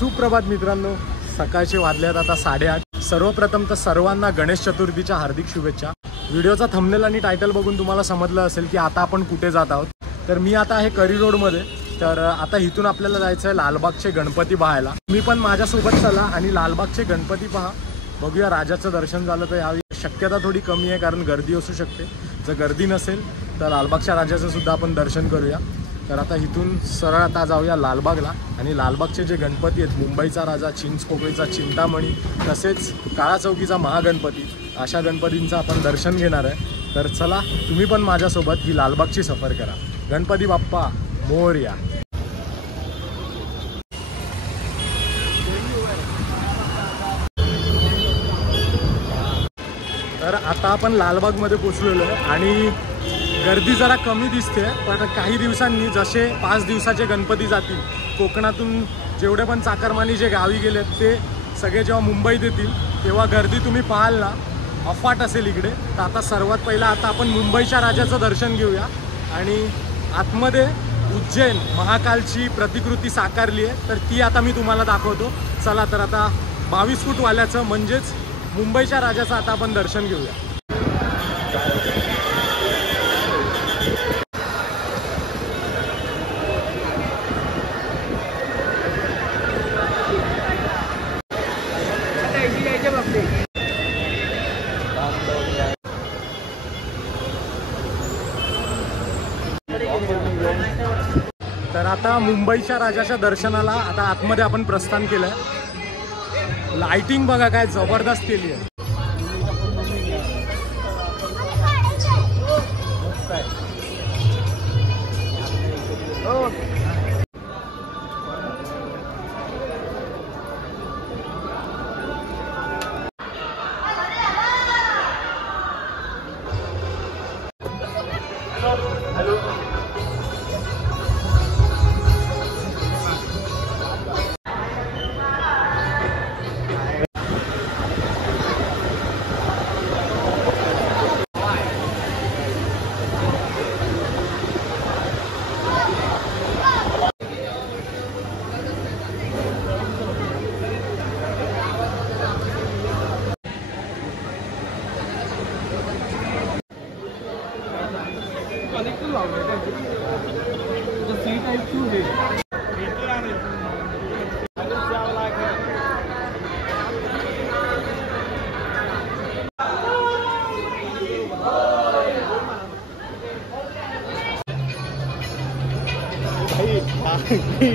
सुप्रभात मित्रांनो, सकाळचे वाजल्यात आता 8:30। सर्वप्रथम तर सर्वांना गणेश चतुर्थीच्या हार्दिक शुभेच्छा। व्हिडिओचा थंबनेल आणि टायटल बघून तुम्हाला समजलं असेल की आता आपण कुठे जात आहोत। तर मी आता आहे करी रोडमध्ये। तर आता इथून आपल्याला जायचं आहे लालबागचे गणपती पाहायला। मी पण माझ्यासोबत चला आणि लालबागचे गणपती पहा, बघूया। राजाचं दर्शन झालं तर यावी शक्यता थोडी कमी आहे कारण गर्दी असू शकते। जर गर्दी नसेल तर लालबागच्या राजाचं सुद्धा आपण दर्शन करूया। तर आता इथून सरळ आता जाऊया लालबागला आणि लालबागचे जे गणपती आहेत, मुंबईचा राजा, चिंचपोकळीचा चिंतामणी, तसेच काळा चौकीचा महागणपती, अशा गणपतींचं आपण दर्शन घेणार आहे। तर चला तुम्ही पण माझ्यासोबत ही लालबागची सफर करा। गणपती बाप्पा मोरया। तर आता आपण लालबागमध्ये पोचलेलो आहे आणि गर्दी जरा कमी दिसते, पण काही दिवसांनी जसे 5 दिवसाचे गणपती जातील, कोकणातून जेवढे पण चाकरमानी जे गावी गेलेत ते सगळे जेव्हा मुंबईत येतील तेव्हा गर्दी तुम्ही पाहाल ना, अफाट असेल इकडे। तर आता सर्वात पहिला आता आपण मुंबईच्या राजाचं दर्शन घेऊया आणि आतमध्ये उज्जैन महाकालची प्रतिकृती साकारली आहे, तर ती आता मी तुम्हाला दाखवतो। चला तर आता 22 फूट वाल्याचं म्हणजेच मुंबईच्या राजाचं आता आपण दर्शन घेऊया। तर आता मुंबईच्या राजाच्या दर्शनाला आता आतमध्ये आपण प्रस्थान केलंय। लाइटिंग बघा काय जबरदस्त केली आहे।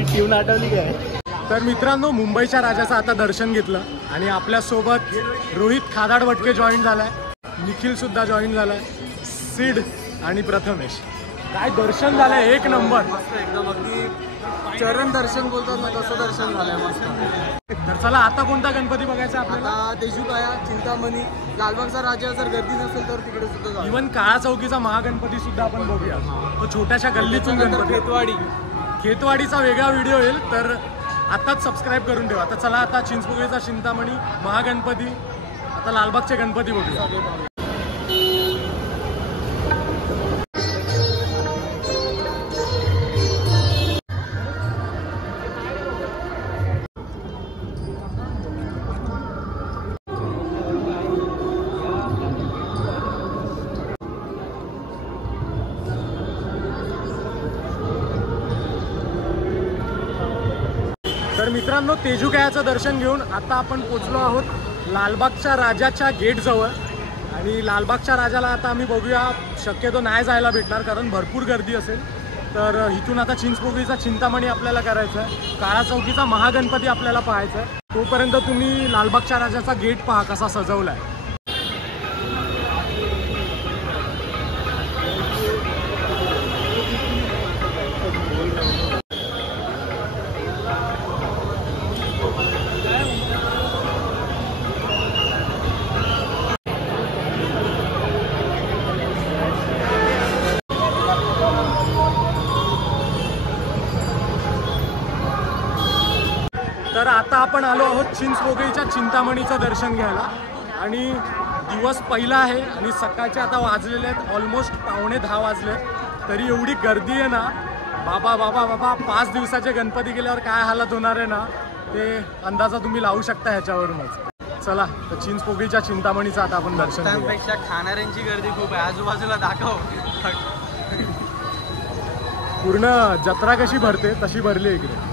ट्यून आठवली काय? तर मित्रांनो, मुंबईच्या राजाचं आता दर्शन घेतलं आणि आपल्यासोबत रोहित खादाडवटके जॉईन झालाय, निखिल सुद्धा जॉईन झालाय, सिड आणि प्रथमेश। काय दर्शन झालंय, एक नंबर, एकदम अगदी चरण दर्शन बोलतात ना तसं दर्शन झालंय मस्त। तर चला आता कोणता गणपती बघायचा आपल्याला? आता तेजुकाया, चिंतामणी, लालबागचा राजा जर गर्दी नसेल तर तिकडे सुद्धा इवन काळा चौकीचा महागणपती सुद्धा आपण बघूया। तो छोट्याशा गल्लीतून गणपती, खेतवाडीचा वेगळा व्हिडिओ येईल, तर आताच सबस्क्राईब करून ठेवा। आता चला आता चिंचपोकळीचा चिंतामणी, महागणपती, आता लालबागचे गणपती बघूया। तर मित्रांनो, तेजुकायाचं दर्शन घेऊन आता आपण पोचलो आहोत लालबागच्या राजाच्या गेटजवळ आणि लालबागच्या राजाला आता आम्ही बघूया, शक्यतो नाही जायला भेटणार कारण भरपूर गर्दी असेल। तर इथून आता चिंचपोकळीचा चिंतामणी आपल्याला करायचं आहे, काळा चौकीचा महागणपती आपल्याला पाहायचा आहे। तोपर्यंत तुम्ही लालबागच्या राजाचा गेट पहा कसा सजवला आहे। तर आता आपण आलो आहोत चिंचपोकळीच्या चिंतामणीचं दर्शन घ्यायला आणि दिवस पहिला आहे आणि सकाळचे आता वाजलेले आहेत ऑलमोस्ट 9:45 वाजले, तरी एवढी गर्दी आहे ना, बाबा बाबा बाबा 5 दिवसाचे गणपती गेल्यावर काय हालत होणार आहे ना। ते अंदाजा तुम्ही लावू शकता ह्याच्यावरूनच. चला तर चिंचपोकळीच्या चिंतामणीचं आता आपण दर्शन घेऊया. भक्तांपेक्षा खाणाऱ्यांची गर्दी खूप आहे. आजूबाजूला दाखव. पूर्ण जत्रा कशी भरते तशी भरली इकडे.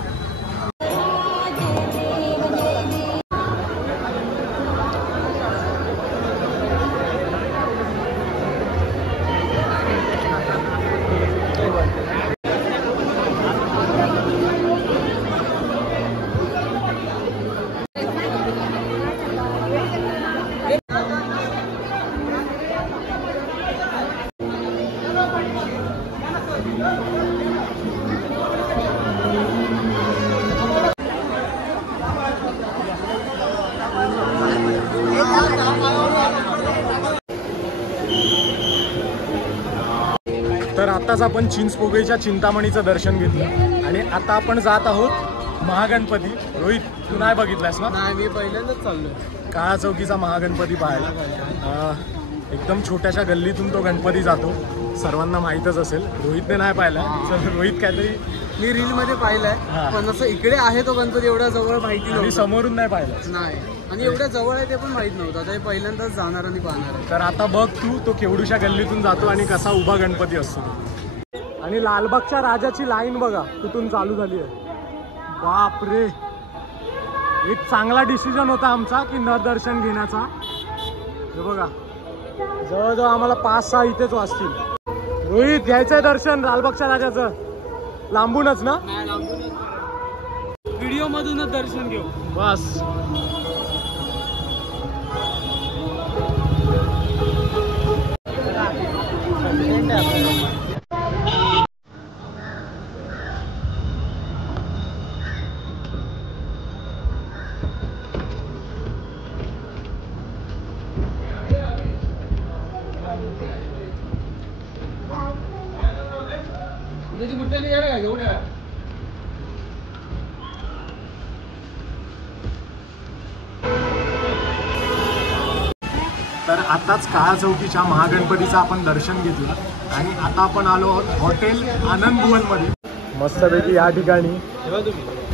तर आताच आपण चिंचपोकळीच्या चिंतामणीचं दर्शन घेतलं आणि आता आपण जात आहोत महागणपती. रोहित, तू नाही बघितलास ना? नाही, मी पहिल्यांदाच चाललोय काळा चौकीचा महागणपती पाहायला. एकदम छोट्याशा गल्लीतून तो गणपती जातो, सर्वांना माहीतच असेल. रोहितने नाही पाहिला. रोहित काहीतरी मी रील मध्ये पाहिलंय, पण असं इकडे आहे तो गणपती एवढ्या जवळ माहिती आणि नव्हतं. समोरून नाही पाहिला. नाही, आणि एवढ्या जवळ आहे ते पण माहित नव्हतं. आता हे पहिल्यांदाच जाणार आणि पाहणार आहे. तर आता बघ तू, तो केवढूशा गल्लीतून जातो आणि कसा उभा गणपती असतो. आणि लालबागच्या राजाची लाईन बघा कुठून चालू झाली आहे. बाप रे, एक चांगला डिसिजन होता आमचा की न दर्शन घेण्याचा. हे बघा, जवळजवळ आम्हाला 5-6 इथेच वाजतील. रोहित, घ्यायचंय दर्शन लालबागच्या राजाचं लांबूनच ना? व्हिडिओ मधूनच दर्शन घेऊ बस. तर आताच काळा चौकीच्या महागणपतीचं आपण दर्शन घेतलं आणि आता आपण आलो आहोत हॉटेल आनंद भुवनमध्ये. मस्तपैकी या ठिकाणी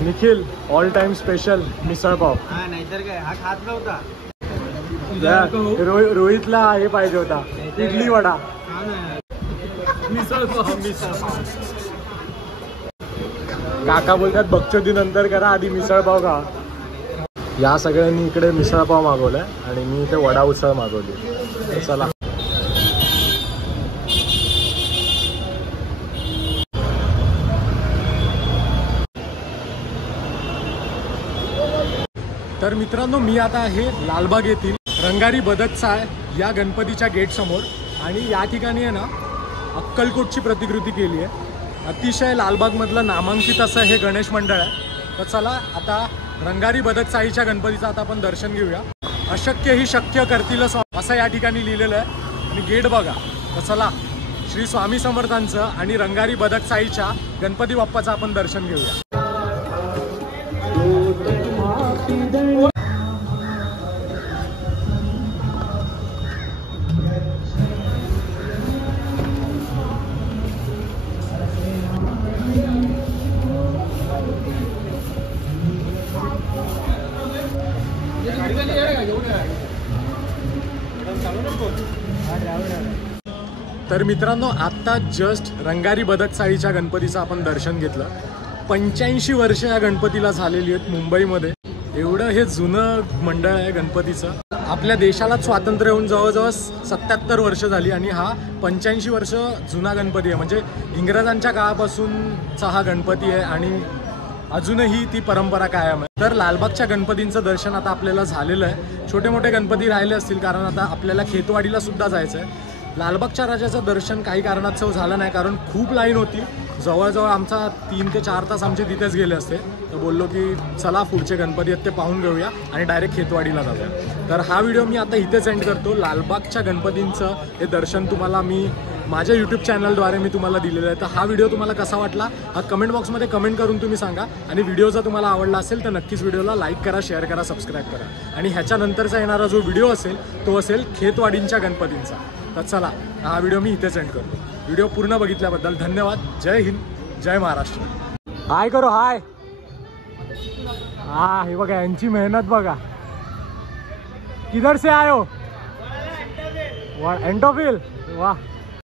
Nikhil all time special misal pav. नाहीतर काय, हा खात नव्हता. रोहितला हे पाहिजे होता, इडली वडा. मिसळपाव. काका बोलतात बक्षोदी नंतर करा, आधी मिसळपाव खा. या सगळ्यांनी इकडे मिसळपाव मागवलाय आणि मी इथे वडा उसळ मागवली. चला. तर मित्रांनो, मी आता आहे लालबाग येथील रंगारी बदक चाळ या गणपतीच्या गेट समोर आणि या ठिकाणी आहे ना अक्कलकोटची प्रतिकृती केली आहे. अतिशय लालबागमधलं नामांकित असं हे गणेश मंडळ आहे. तर चला आता रंगारी बदक चाळीच्या गणपतीचं आता आपण दर्शन घेऊया. अशक्य ही शक्य करतीलच असं या ठिकाणी लिहिलेलं आहे आणि गेट बघा. तर चला श्री स्वामी समर्थांचं आणि रंगारी बदक चाळीच्या गणपती बाप्पाचं आपण दर्शन घेऊया. तर मित्रांनो, आत्ता जस्ट रंगारी बदक चाळीच्या गणपतीचं आपण दर्शन घेतलं. 85 वर्ष या गणपतीला झालेली आहेत मुंबईमध्ये. एवढं हे जुनं मंडळ आहे गणपतीचं. आपल्या देशालाच स्वातंत्र्य येऊन जवळजवळ 77 वर्ष झाली आणि हा 85 वर्ष जुना गणपती आहे. म्हणजे इंग्रजांच्या काळापासूनचा हा गणपती आहे आणि अजूनही ती परंपरा कायम आहे. तर लालबागच्या गणपतींचं दर्शन आता आपल्याला झालेलं आहे. छोटे मोठे गणपती राहिले असतील कारण आता आपल्याला खेतवाडीला सुद्धा जायचं आहे. लालबागच्या राजाचं दर्शन काही कारणास्तव झालं नाही कारण खूप लाईन होती. जवळजवळ आमचा 3 ते 4 तास आमचे तिथेच गेले असते. तर बोललो की चला पुढचे गणपती आहेत ते पाहून घेऊया आणि डायरेक्ट खेतवाडीला जाऊया. तर हा व्हिडिओ मी आता इथेच एंड करतो. लालबागच्या गणपतींचं हे दर्शन तुम्हाला मी माझ्या यूट्यूब चॅनलद्वारे मी तुम्हाला दिलेलं आहे. तर हा व्हिडिओ तुम्हाला कसा वाटला हा कमेंट बॉक्समध्ये कमेंट करून तुम्ही सांगा. आणि व्हिडिओ जर तुम्हाला आवडला असेल तर नक्कीच व्हिडिओला लाईक करा, शेअर करा, सबस्क्राईब करा. आणि ह्याच्यानंतरचा येणारा जो व्हिडिओ असेल तो असेल खेतवाडींच्या गणपतींचा. तर चला हा व्हिडिओ मी इथेच एंड करतो. व्हिडिओ पूर्ण बघितल्याबद्दल धन्यवाद. जय हिंद, जय महाराष्ट्र. हाय करो, हाय. हा हे बघा यांची मेहनत बघा. किधर से आयो? एंटोफिल. वाह